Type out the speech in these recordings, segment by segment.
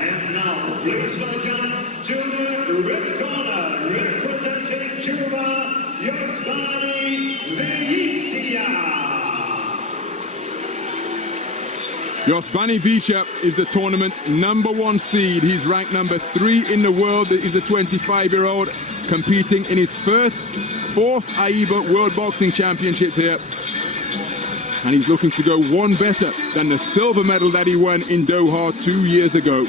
And now, please welcome to the red corner, representing Cuba, Yosbany, VEITIA. Yosbany VEITIA is the tournament's #1 seed. He's ranked #3 in the world. He's a 25-year-old competing in his fourth AIBA World Boxing Championships here. And he's looking to go one better than the silver medal that he won in Doha 2 years ago.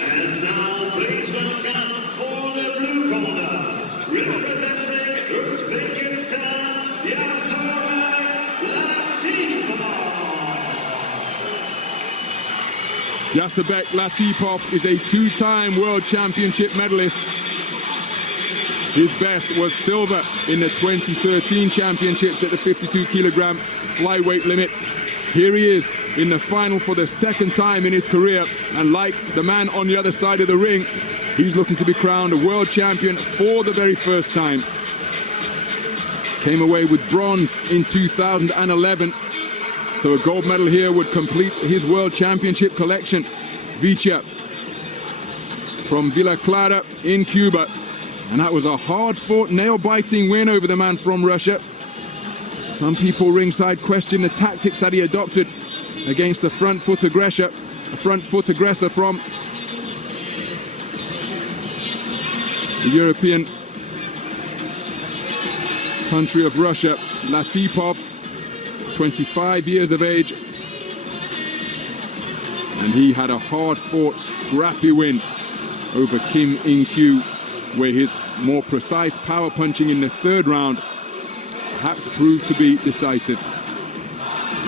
And now, please welcome for the blue corner, representing Uzbekistan, Jasurbek, LATIPOV. Jasurbek LATIPOV is a 2-time World Championship medalist. His best was silver in the 2013 championships at the 52-kilogram flyweight limit. Here he is in the final for the second time in his career, and like the man on the other side of the ring, he's looking to be crowned a world champion for the very first time. Came away with bronze in 2011, so a gold medal here would complete his world championship collection. VEITIA from Villa Clara in Cuba, and that was a hard-fought, nail-biting win over the man from Russia. Some people ringside question the tactics that he adopted against the front foot aggressor from the European country of Russia. LATIPOV, 25 years of age, and he had a hard-fought, scrappy win over Kim In-kyu, where his more precise power punching in the third round perhaps proved to be decisive.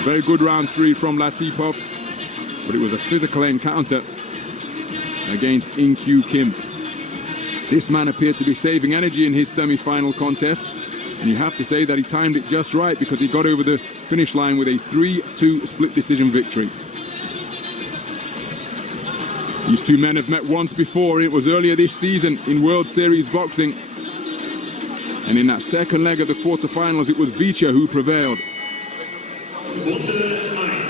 Very good round 3 from LATIPOV, but it was a physical encounter against In-kyu Kim. This man appeared to be saving energy in his semi-final contest, and you have to say that he timed it just right, because he got over the finish line with a 3-2 split decision victory. These two men have met once before. It was earlier this season in World Series boxing. And in that second leg of the quarterfinals, it was VEITIA who prevailed.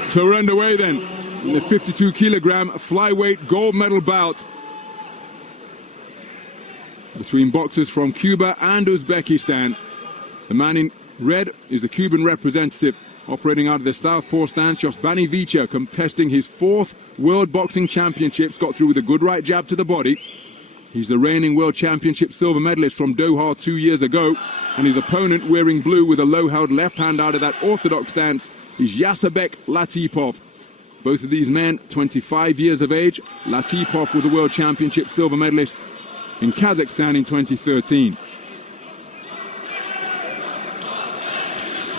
So we're underway then in the 52-kilogram flyweight gold medal bout between boxers from Cuba and Uzbekistan. The man in red is the Cuban representative, operating out of the southpaw stance. Yosbany VEITIA, contesting his 4th World Boxing Championships, got through with a good right jab to the body. He's the reigning World Championship silver medalist from Doha 2 years ago, and his opponent, wearing blue with a low-held left hand out of that orthodox stance, is Jasurbek LATIPOV. Both of these men, 25 years of age. LATIPOV was a World Championship silver medalist in Kazakhstan in 2013.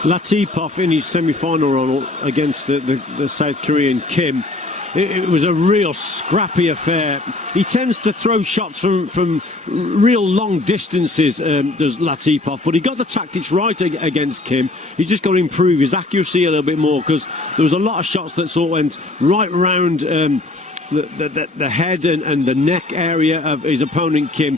LATIPOV in his semi-final run against the South Korean Kim. It was a real scrappy affair. He tends to throw shots from real long distances, does LATIPOV, but he got the tactics right against Kim. He's just got to improve his accuracy a little bit more, because there was a lot of shots that sort of went right round the head and the neck area of his opponent Kim.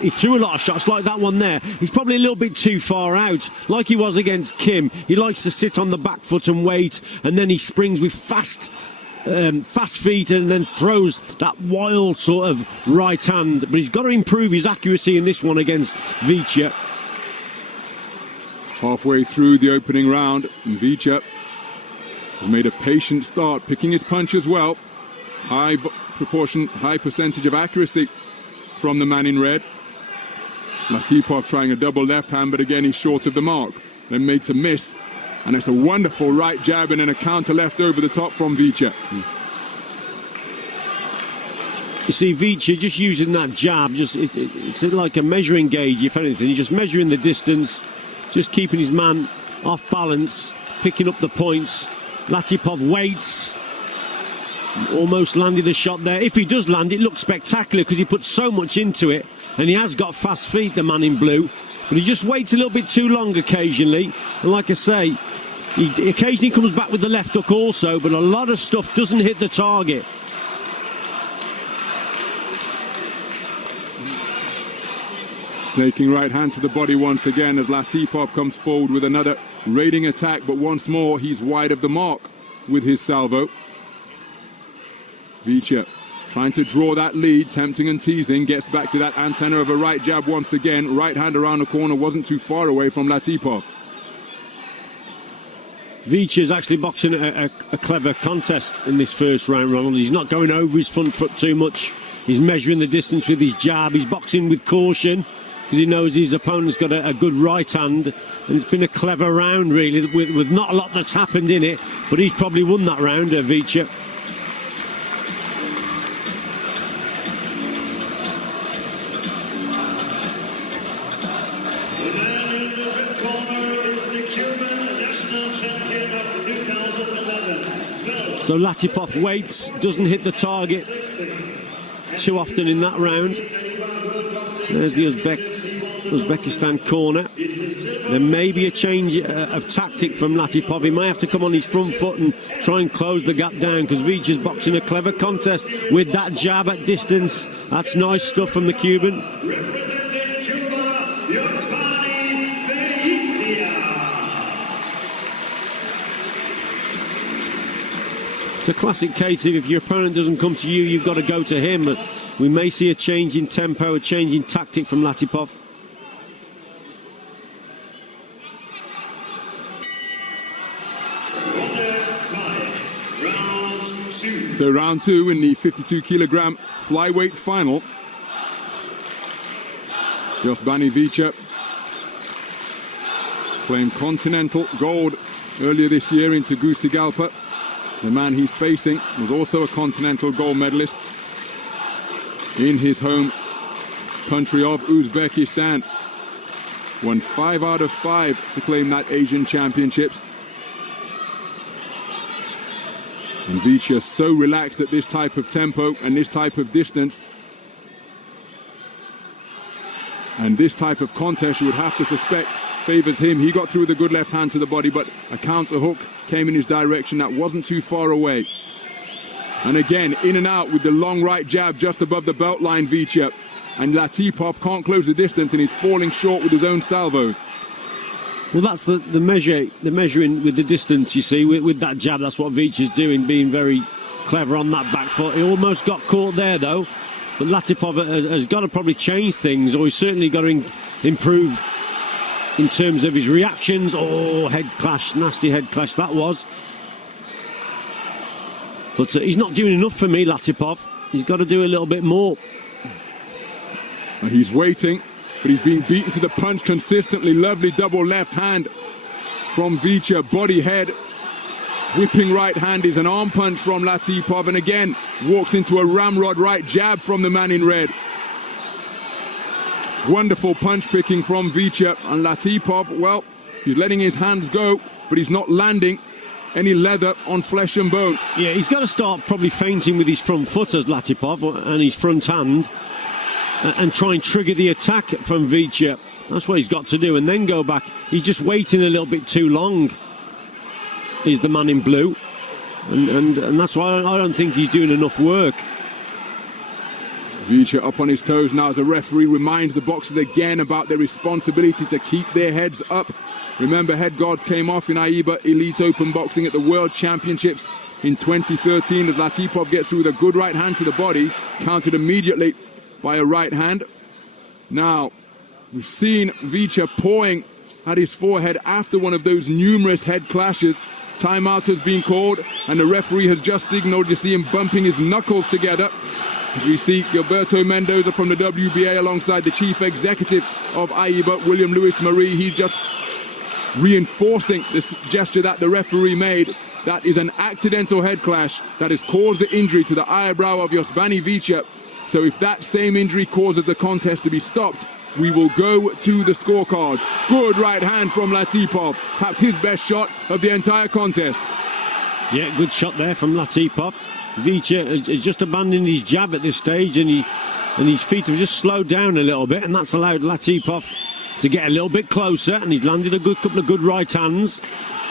He threw a lot of shots like that one there. He's probably a little bit too far out, like he was against Kim. He likes to sit on the back foot and wait, and then he springs with fast feet and then throws that wild sort of right hand. But he's got to improve his accuracy in this one against VEITIA. Halfway through the opening round, VEITIA has made a patient start, picking his punches well. High percentage of accuracy from the man in red. LATIPOV trying a double left hand, but again he's short of the mark. Then made to miss, and it's a wonderful right jab and then a counter left over the top from VEITIA. You see VEITIA just using that jab, it's like a measuring gauge, if anything. He's just measuring the distance, just keeping his man off balance, picking up the points. LATIPOV waits. Almost landed a shot there. If he does land, it looks spectacular because he put so much into it, and he has got fast feet, the man in blue, but he just waits a little bit too long occasionally. And like I say, he occasionally comes back with the left hook also, but a lot of stuff doesn't hit the target. Snaking right hand to the body once again as Latipov comes forward with another raiding attack, but once more he's wide of the mark with his salvo. VEITIA trying to draw that lead, tempting and teasing, gets back to that antenna of a right jab once again. Right hand around the corner, wasn't too far away from Latipov. VEITIA is actually boxing a clever contest in this first round, Ronald. He's not going over his front foot too much. He's measuring the distance with his jab. He's boxing with caution because he knows his opponent's got a good right hand. And it's been a clever round, really, with not a lot that's happened in it. But he's probably won that round, VEITIA. So Latipov waits, doesn't hit the target too often in that round. There's the Uzbekistan corner. There may be a change of tactic from Latipov. He might have to come on his front foot and try and close the gap down because VEITIA's boxing a clever contest with that jab at distance. That's nice stuff from the Cuban. Representing Cuba, Yosbany, VEITIA. It's a classic case of if your opponent doesn't come to you, you've got to go to him. But we may see a change in tempo, a change in tactic from Latipov. So round two in the 52 kilogram flyweight final. Yosbany VEITIA claimed continental gold earlier this year in Tegucigalpa. The man he's facing was also a continental gold medalist in his home country of Uzbekistan. Won 5 out of 5 to claim that Asian Championships. And VEITIA so relaxed at this type of tempo and this type of distance. And this type of contest, you would have to suspect, favors him. He got through with a good left hand to the body, but a counter hook came in his direction that wasn't too far away. And again, in and out with the long right jab just above the belt line, VEITIA. And Latipov can't close the distance and he's falling short with his own salvos. Well, that's the measuring with the distance, you see, with that jab. That's what VEITIA's doing, being very clever on that back foot. He almost got caught there, though. But Latipov has got to probably change things, or he's certainly got to improve in terms of his reactions. Oh, head clash, nasty head clash that was. But he's not doing enough for me, Latipov. He's got to do a little bit more. And he's waiting, but he's being beaten to the punch consistently. Lovely double left hand from VEITIA, body head. Whipping right hand is an arm punch from Latipov, and again walks into a ramrod right jab from the man in red. Wonderful punch picking from VEITIA, and Latipov, well, he's letting his hands go, but he's not landing any leather on flesh and bone. Yeah, he's got to start probably feinting with his front foot as Latipov and his front hand and try and trigger the attack from VEITIA. That's what he's got to do, and then go back. He's just waiting a little bit too long. Is the man in blue, and that's why I don't think he's doing enough work. VEITIA up on his toes now as the referee reminds the boxers again about their responsibility to keep their heads up. Remember, head guards came off in AIBA Elite Open Boxing at the World Championships in 2013 as Latipov gets through with a good right hand to the body, countered immediately by a right hand. Now, we've seen VEITIA pawing at his forehead after one of those numerous head clashes. Timeout has been called, and the referee has just signaled. You see him bumping his knuckles together. As we see Gilberto Mendoza from the WBA alongside the chief executive of AIBA, William Lewis Marie. He's just reinforcing this gesture that the referee made. That is an accidental head clash that has caused the injury to the eyebrow of Yosbany VEITIA. So if that same injury causes the contest to be stopped, we will go to the scorecards. Good right hand from Latipov. Perhaps his best shot of the entire contest. Yeah, good shot there from Latipov. VEITIA has just abandoned his jab at this stage, and his feet have just slowed down a little bit, and that's allowed Latipov to get a little bit closer, and he's landed a couple of good right hands.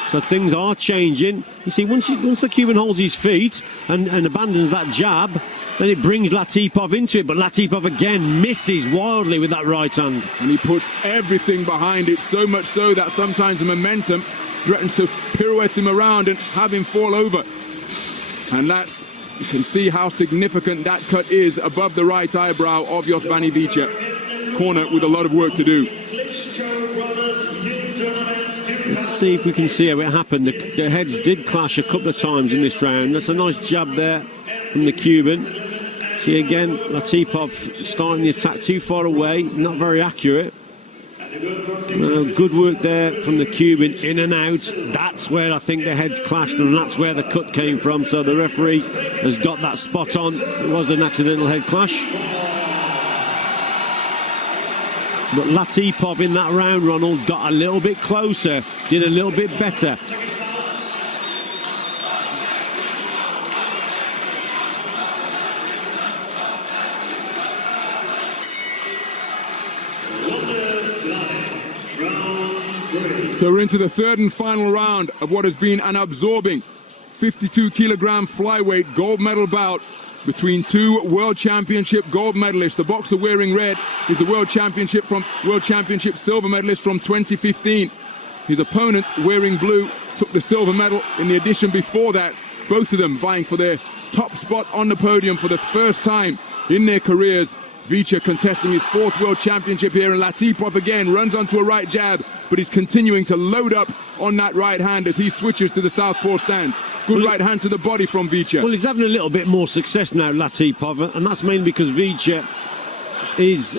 So things are changing. You see, once the Cuban holds his feet and abandons that jab, then it brings Latipov into it. But Latipov again misses wildly with that right hand. And he puts everything behind it, so much so that sometimes the momentum threatens to pirouette him around and have him fall over. And you can see how significant that cut is above the right eyebrow of Yosbany VEITIA. Corner with a lot of work to do. Let's see if we can see how it happened. The heads did clash a couple of times in this round. That's a nice jab there from the Cuban. See again, Latipov starting the attack too far away, not very accurate. Good work there from the Cuban, in and out. That's where I think the heads clashed, and that's where the cut came from. So the referee has got that spot on. It was an accidental head clash. But Latipov in that round, Ronald, got a little bit closer, did a little bit better. So we're into the third and final round of what has been an absorbing 52-kilogram flyweight gold medal bout between two World Championship gold medalists. The boxer wearing red is the World Championship silver medalist from 2015. His opponent wearing blue took the silver medal in the edition before that. Both of them vying for their top spot on the podium for the first time in their careers. VEITIA contesting his fourth World Championship here, and Latipov again runs onto a right jab, but he's continuing to load up on that right hand as he switches to the southpaw stance. Good right hand to the body from VEITIA. Well, he's having a little bit more success now, Latipov, and that's mainly because VEITIA is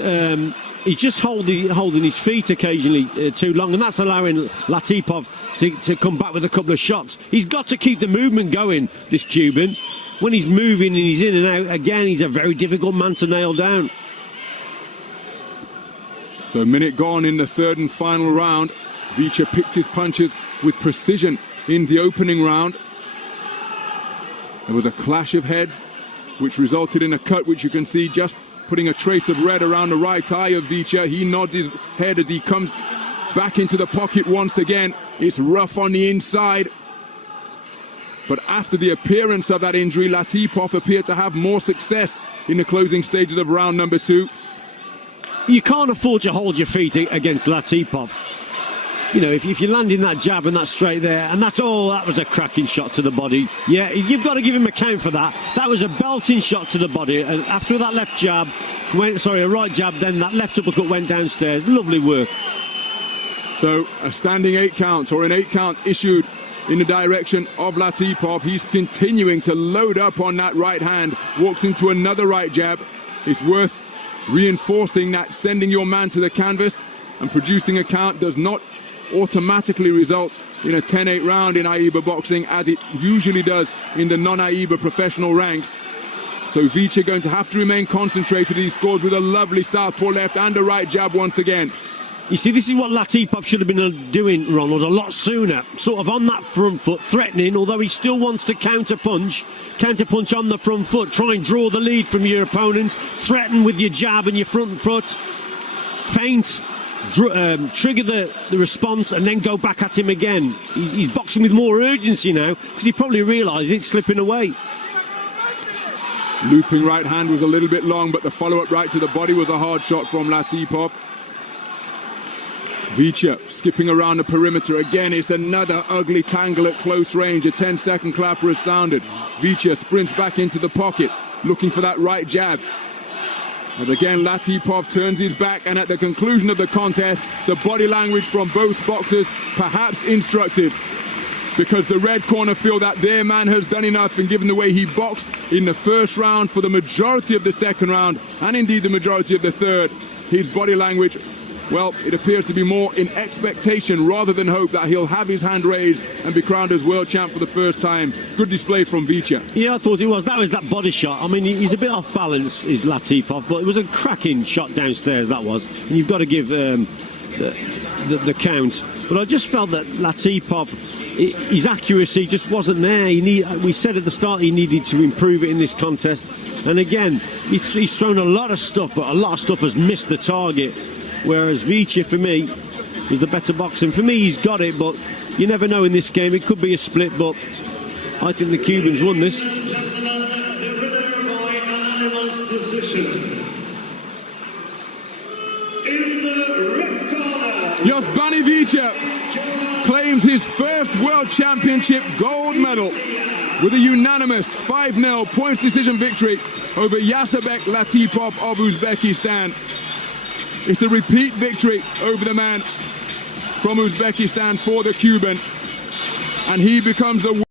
he's just holding his feet occasionally too long, and that's allowing Latipov to come back with a couple of shots. He's got to keep the movement going, this Cuban. When he's moving and he's in and out, again, he's a very difficult man to nail down. So a minute gone in the third and final round. VEITIA picked his punches with precision in the opening round. There was a clash of heads, which resulted in a cut, which you can see just putting a trace of red around the right eye of VEITIA. He nods his head as he comes back into the pocket once again. It's rough on the inside. But after the appearance of that injury, Latipov appeared to have more success in the closing stages of round number two. You can't afford to hold your feet against Latipov. You know, if you're landing that jab and that straight there, and that was a cracking shot to the body. Yeah, you've got to give him a count for that. That was a belting shot to the body. And after that left jab, a right jab, then that left uppercut went downstairs. Lovely work. So a standing 8 count, or an 8 count issued in the direction of Latipov. He's continuing to load up on that right hand, walks into another right jab. It's worth reinforcing that sending your man to the canvas and producing a count does not automatically result in a 10-8 round in AIBA boxing, as it usually does in the non-AIBA professional ranks. So VEITIA going to have to remain concentrated. He scores with a lovely southpaw left and a right jab once again. You see, this is what Latipov should have been doing, Ronald, a lot sooner. Sort of on that front foot, threatening, although he still wants to counterpunch on the front foot, try and draw the lead from your opponent, threaten with your jab and your front foot, feint, trigger the response, and then go back at him again. He's boxing with more urgency now, because he probably realised it's slipping away. Looping right hand was a little bit long, but the follow-up right to the body was a hard shot from Latipov. VEITIA skipping around the perimeter again. It's another ugly tangle at close range. A 10-second clapper has sounded. VEITIA sprints back into the pocket, looking for that right jab. And again, Latipov turns his back, and at the conclusion of the contest, the body language from both boxers perhaps instructive, because the red corner feel that their man has done enough, and given the way he boxed in the first round for the majority of the second round, and indeed the majority of the third, his body language, well, it appears to be more in expectation rather than hope that he'll have his hand raised and be crowned as world champ for the first time. Good display from VEITIA. Yeah, I thought it was. That was that body shot. I mean, he's a bit off balance, is Latipov, but it was a cracking shot downstairs, that was. And you've got to give the count. But I just felt that Latipov, his accuracy just wasn't there. We said at the start he needed to improve it in this contest. And again, he's thrown a lot of stuff, but a lot of stuff has missed the target. Whereas VEITIA, for me, was the better boxing. For me, he's got it, but you never know in this game. It could be a split, but I think the Cubans won this. The winner by unanimous decision. In the red corner, Yosbany VEITIA claims his first World Championship gold medal with a unanimous 5-0 points decision victory over Jasurbek LATIPOV of Uzbekistan. It's a repeat victory over the man from Uzbekistan for the Cuban, and he becomes the